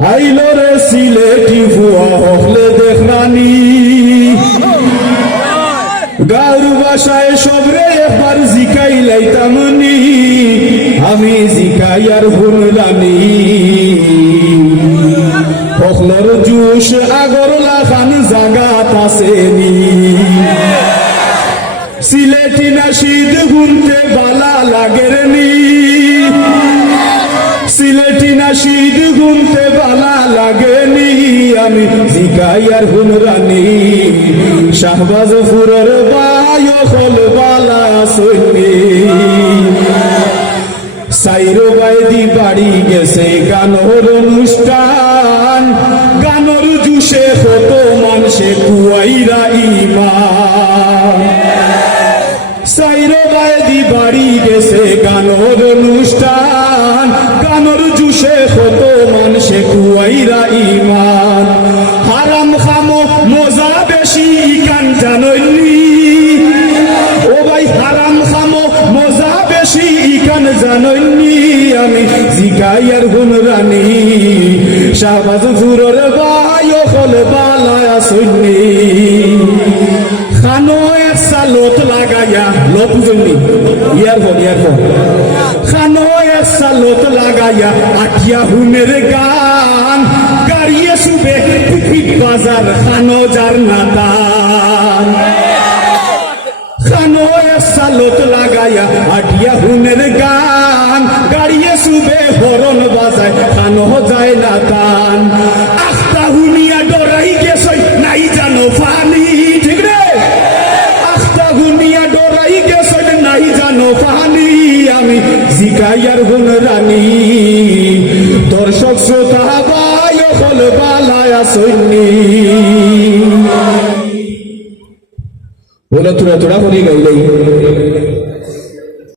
আইলো রে সিলেটি ফুয়া হকলে দেখরানি গারু বাসায় সবরে একবার জিকাই লাইতামনি আমি জিকাই আর ভুললানি হকলর জুস আগরলা খান জাগাত আসেনি সিলেটি নাশিদ গুনতে বালা লাগের আমি জিগাই আর হুমরানি শাহবাজ ফুরর বায় হল বালা সৈনি। সাইরো বাইদি বাড়ি গেছে, গানোর অনুষ্ঠান। গানোর জুসে কত মানুষে কুয়াইরা ইমান সাইরো বাইদি বাড়ি গেছে, গানোর অনুষ্ঠান। গানোর জুসে কত মানুষে কুয়াইরা ইমান বেশি কান জানলি ও ভাই হারাম খামো, মজা বেশি ইকান জাননি আমি জিগাই আর গুনরানি শাহবাজ ফুরর বাই হল বালায় আসনি খানো এক সালত লাগাইয়া লো বুঝলি ইয়ারফোন ইয়ারফোন খানো এক সালত লাগাইয়া আঠিয়া হুনের গান। গাড়িয়ে শুবে বাজার খানো যার নাতান খানো সালত লাগাইয়া আটিয়া হুনের গান। গাড়িয়ে শুবে হরণ বাজায়, খানো যায় না তান আস্তা হুনিয়া ডরাই গেছই, নাই জানো পানি ঠিক রে আস্তা হুনিয়া ডরাই গেছই, নাই জানো পানি আমি জিকাইয়ার গুণ রানী। مني ولا ترى ترى خلي